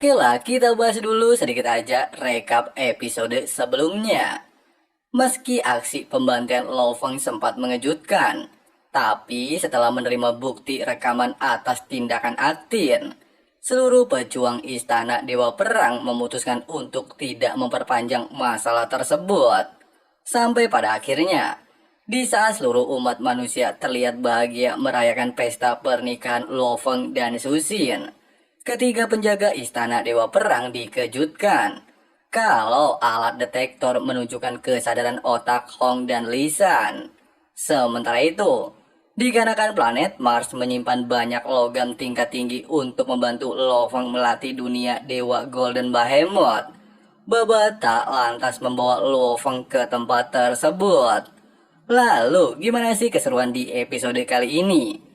Oke lah, kita bahas dulu sedikit aja rekap episode sebelumnya. Meski aksi pembantaian Lo Feng sempat mengejutkan, tapi setelah menerima bukti rekaman atas tindakan Aktin, seluruh pejuang Istana Dewa Perang memutuskan untuk tidak memperpanjang masalah tersebut. Sampai pada akhirnya, di saat seluruh umat manusia terlihat bahagia merayakan pesta pernikahan Lo Feng dan Susin, ketiga penjaga Istana Dewa Perang dikejutkan kalau alat detektor menunjukkan kesadaran otak Hong dan Lisan. Sementara itu, dikarenakan planet Mars menyimpan banyak logam tingkat tinggi untuk membantu Lo Feng melatih dunia Dewa Golden Behemoth, Babata lantas membawa Lo Feng ke tempat tersebut. Lalu, gimana sih keseruan di episode kali ini?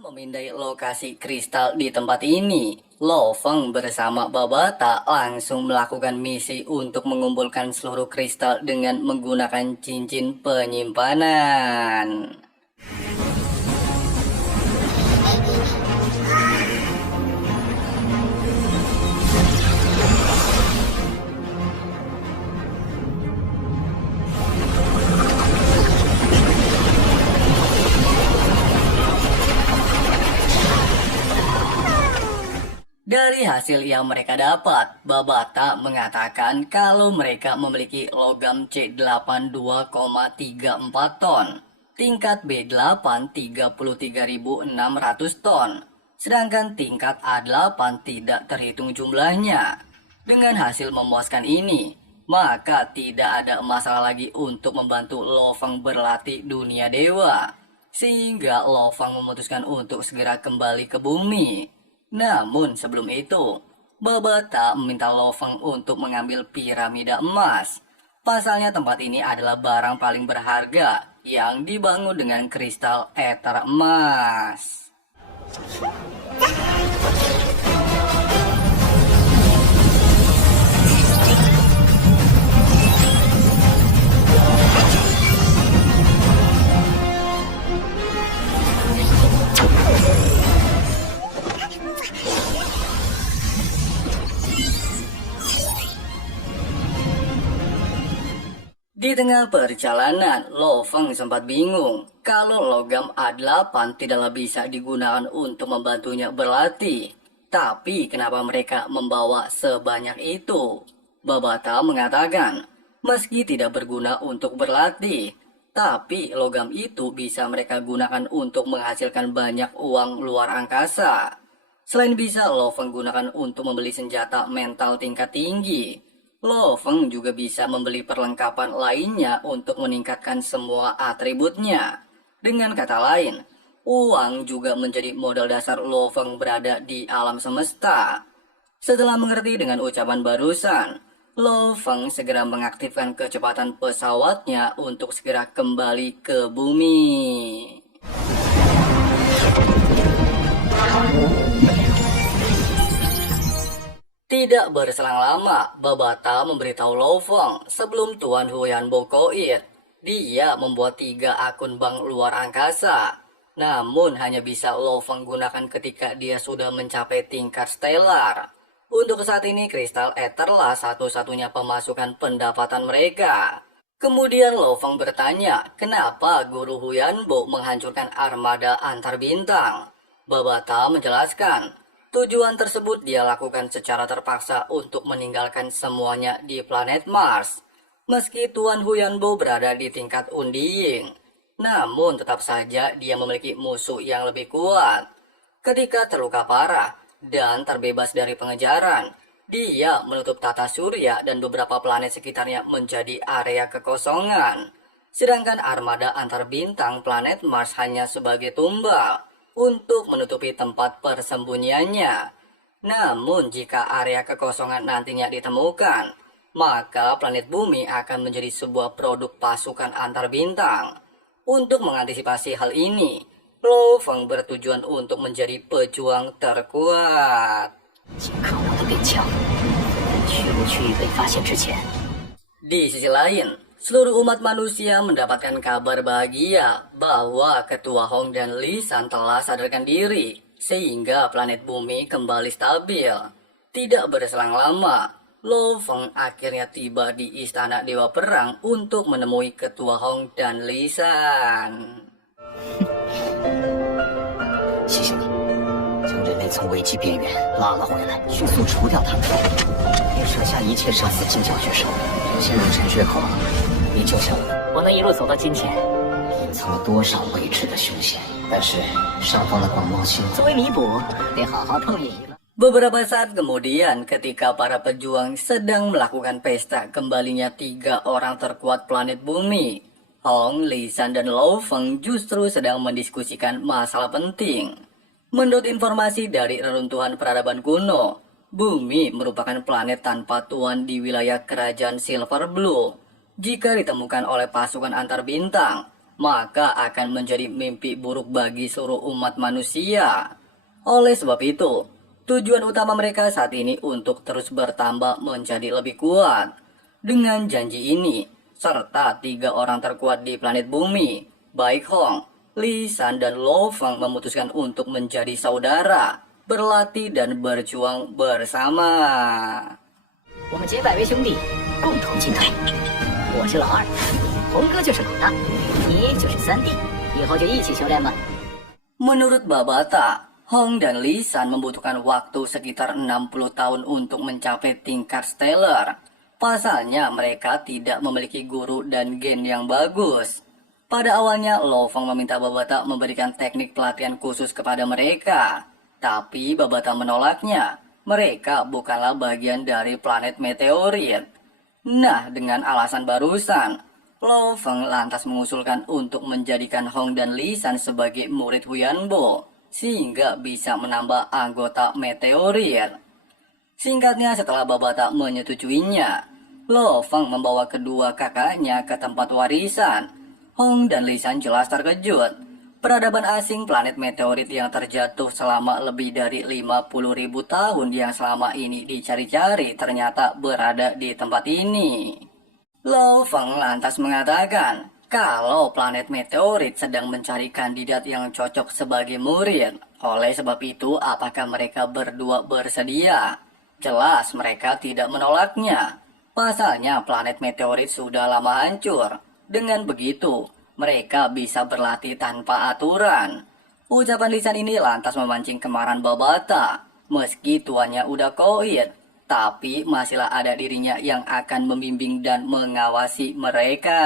Memindai lokasi kristal di tempat ini, Lo Feng bersama Babata langsung melakukan misi untuk mengumpulkan seluruh kristal dengan menggunakan cincin penyimpanan. Dari hasil yang mereka dapat, Babata mengatakan kalau mereka memiliki logam C8 2,34 ton, tingkat B8 33.600 ton, sedangkan tingkat A8 tidak terhitung jumlahnya. Dengan hasil memuaskan ini, maka tidak ada masalah lagi untuk membantu Lo Feng berlatih dunia dewa, sehingga Lo Feng memutuskan untuk segera kembali ke bumi. Namun sebelum itu, Babata meminta Lo Feng untuk mengambil piramida emas. Pasalnya tempat ini adalah barang paling berharga yang dibangun dengan kristal ether emas. Di tengah perjalanan, Lo Feng sempat bingung kalau logam A8 tidaklah bisa digunakan untuk membantunya berlatih. Tapi kenapa mereka membawa sebanyak itu? Babata mengatakan, meski tidak berguna untuk berlatih, tapi logam itu bisa mereka gunakan untuk menghasilkan banyak uang luar angkasa. Selain bisa Lo Feng gunakan untuk membeli senjata mental tingkat tinggi, Lo Feng juga bisa membeli perlengkapan lainnya untuk meningkatkan semua atributnya. Dengan kata lain, uang juga menjadi modal dasar Lo Feng berada di alam semesta. Setelah mengerti dengan ucapan barusan, Lo Feng segera mengaktifkan kecepatan pesawatnya untuk segera kembali ke bumi. Tidak berselang lama, Babata memberitahu Lo Feng sebelum Tuan Huyan Bokoit. Dia membuat 3 akun bank luar angkasa. Namun hanya bisa Lo Feng gunakan ketika dia sudah mencapai tingkat stellar. Untuk saat ini kristal etherlah satu-satunya pemasukan pendapatan mereka. Kemudian Lo Feng bertanya, kenapa Guru Huyanbo menghancurkan armada antar bintang? Babata menjelaskan, tujuan tersebut dia lakukan secara terpaksa untuk meninggalkan semuanya di planet Mars. Meski Tuan Huyanbo berada di tingkat Undiying, namun tetap saja dia memiliki musuh yang lebih kuat. Ketika terluka parah dan terbebas dari pengejaran, dia menutup tata surya dan beberapa planet sekitarnya menjadi area kekosongan. Sedangkan armada antar bintang planet Mars hanya sebagai tumbal untuk menutupi tempat persembunyiannya. Namun jika area kekosongan nantinya ditemukan, maka planet bumi akan menjadi sebuah produk pasukan antar bintang. Untuk mengantisipasi hal ini, Lo Feng bertujuan untuk menjadi pejuang terkuat. Di sisi lain, seluruh umat manusia mendapatkan kabar bahagia bahwa Ketua Hong dan Lisan telah sadarkan diri. sehingga planet bumi kembali stabil. Tidak berselang lama, Lo Feng akhirnya tiba di istana Dewa Perang untuk menemui Ketua Hong dan Li San. 谢谢你，将人类从危机边缘拉了回来，迅速除掉他们，并设下一切杀死金角巨兽、陷入沉睡后，你救下我能一路走到今天，隐藏了多少未知的凶险？但是上方的广袤星作为弥补，得好好透一了。 Beberapa saat kemudian, ketika para pejuang sedang melakukan pesta kembalinya 3 orang terkuat planet bumi, Hong, Li San, dan Lo Feng justru sedang mendiskusikan masalah penting. Menurut informasi dari reruntuhan peradaban kuno, bumi merupakan planet tanpa tuan di wilayah kerajaan Silver Blue. Jika ditemukan oleh pasukan antar bintang, maka akan menjadi mimpi buruk bagi seluruh umat manusia. Oleh sebab itu, tujuan utama mereka saat ini untuk terus bertambah menjadi lebih kuat. Dengan janji ini, serta 3 orang terkuat di planet bumi, baik Hong, Li San, dan Lo Feng memutuskan untuk menjadi saudara, berlatih dan berjuang bersama. 我们结拜为兄弟，共同进退。我是老二，红哥就是老大，你就是三弟，以后就一起修炼吧。 Menurut Babata, Hong dan Li San membutuhkan waktu sekitar 60 tahun untuk mencapai tingkat stellar. Pasalnya mereka tidak memiliki guru dan gen yang bagus. Pada awalnya Lo Feng meminta Babata memberikan teknik pelatihan khusus kepada mereka. Tapi Babata menolaknya. Mereka bukanlah bagian dari planet meteorit. Nah, dengan alasan barusan, Lo Feng lantas mengusulkan untuk menjadikan Hong dan Li San sebagai murid Huyanbo, sehingga bisa menambah anggota meteorit. Singkatnya, setelah Babata menyetujuinya, Lo Feng membawa kedua kakaknya ke tempat warisan. Hong dan Li San jelas terkejut. Peradaban asing planet meteorit yang terjatuh selama lebih dari 50.000 tahun yang selama ini dicari-cari ternyata berada di tempat ini. Lo Feng lantas mengatakan kalau planet meteorit sedang mencari kandidat yang cocok sebagai murid. Oleh sebab itu, apakah mereka berdua bersedia? Jelas mereka tidak menolaknya. Pasalnya planet meteorit sudah lama hancur. Dengan begitu, mereka bisa berlatih tanpa aturan. Ucapan lisan ini lantas memancing kemarahan Babata. Meski tuannya udah koid, tapi masihlah ada dirinya yang akan membimbing dan mengawasi mereka.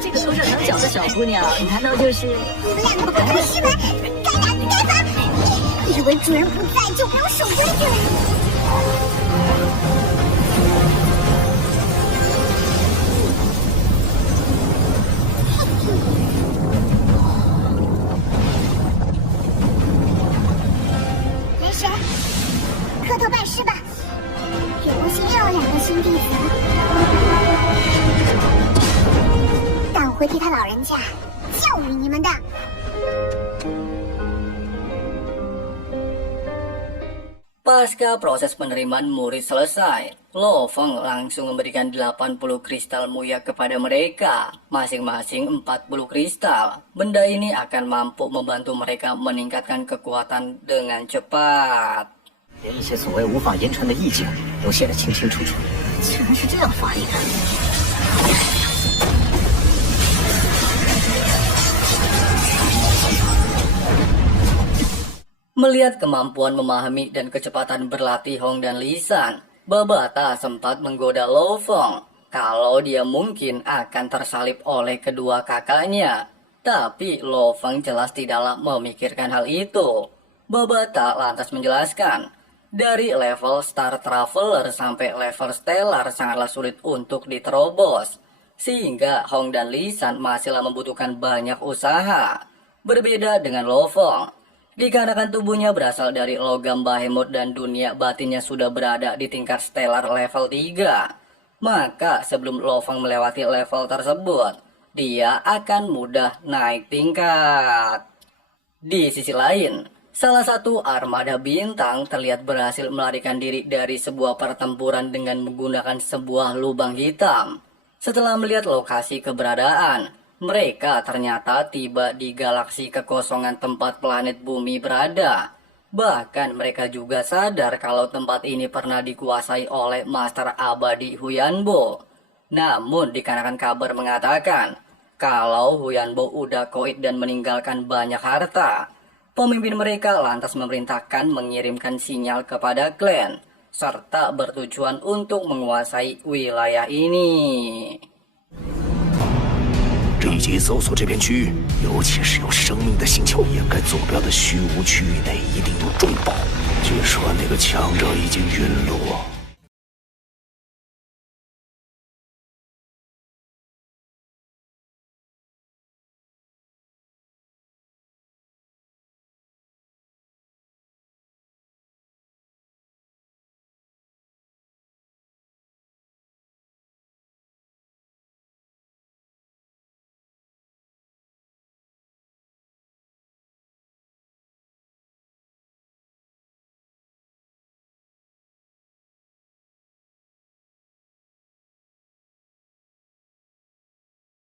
这个头上长角的小姑娘，难道就是？你们两个不懂事吗？该打你该罚！以为主人不在就不用守规矩了？ 来神，磕头拜师吧！远东星又有2个新弟子了，但我会替他老人家教育你们的。 Pasca proses penerimaan murid selesai, Lo Feng langsung memberikan 80 kristal muya kepada mereka, masing-masing 40 kristal. Benda ini akan mampu membantu mereka meningkatkan kekuatan dengan cepat. 连一些所谓无法言传的意境都写得清清楚楚，竟然是这样发音的。 Melihat kemampuan memahami dan kecepatan berlatih Hong dan Li San, Babata sempat menggoda Lo Feng kalau dia mungkin akan tersalib oleh kedua kakaknya. Tapi Lo Feng jelas tidaklah memikirkan hal itu. Babata lantas menjelaskan, dari level Star Traveler sampai level Stellar sangatlah sulit untuk diterobos. Sehingga Hong dan Li San masihlah membutuhkan banyak usaha. Berbeda dengan Lo Feng. Dikarenakan tubuhnya berasal dari logam behemoth dan dunia batinnya sudah berada di tingkat stellar level 3. Maka sebelum Lo Feng melewati level tersebut, dia akan mudah naik tingkat. Di sisi lain, salah satu armada bintang terlihat berhasil melarikan diri dari sebuah pertempuran dengan menggunakan sebuah lubang hitam. Setelah melihat lokasi keberadaan, Mereka ternyata tiba di galaksi kekosongan tempat planet bumi berada. Bahkan mereka juga sadar kalau tempat ini pernah dikuasai oleh Master Abadi Huyanbo. Namun dikarenakan kabar mengatakan kalau Huyanbo udah koit dan meninggalkan banyak harta, pemimpin mereka lantas memerintahkan mengirimkan sinyal kepada klan serta bertujuan untuk menguasai wilayah ini. 立即搜索这片区域，尤其是有生命的星球，掩盖坐标的虚无区域内一定有重宝。据说那个强者已经陨落。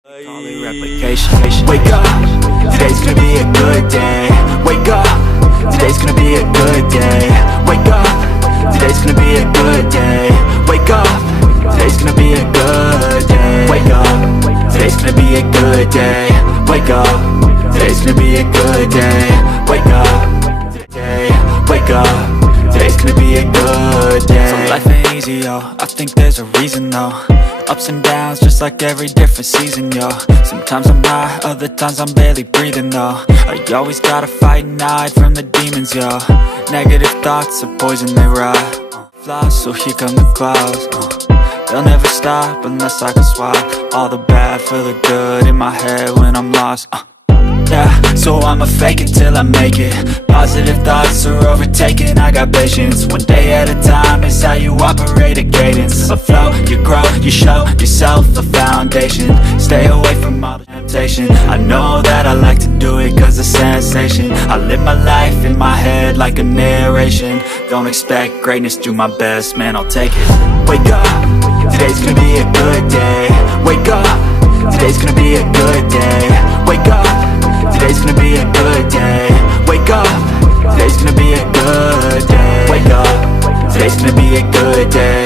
Replication. Wake up, today's gonna be a good day. Wake up, today's gonna be a good day. Wake up, today's gonna be a good day. Wake up, today's gonna be a good day. Wake up, today's gonna be a good day. Wake up, today's gonna be a good day. Wake up, wake up, today's gonna be a good day. So life ain't easy, yo. I think there's a reason, though. Ups and downs, just like every different season, yo. Sometimes I'm high, other times I'm barely breathing, though. I always gotta fight and hide from the demons, yo. Negative thoughts are poison, they rot. Fly, so here come the clouds. They'll never stop unless I can swap all the bad for the good in my head when I'm lost. Yeah, so I'ma fake it till I make it. Positive thoughts are overtaken, I got patience. One day at a time is how you operate a cadence. A flow, you grow, you show yourself a foundation. Stay away from all the temptation. I know that I like to do it cause it's sensation. I live my life in my head like a narration. Don't expect greatness, do my best, man, I'll take it. Wake up, today's gonna be a good day. Wake up, today's gonna be a good day. Wake up, today's gonna be a good day. Wake up, today's gonna be a good day. Wake up, today's gonna be a good day.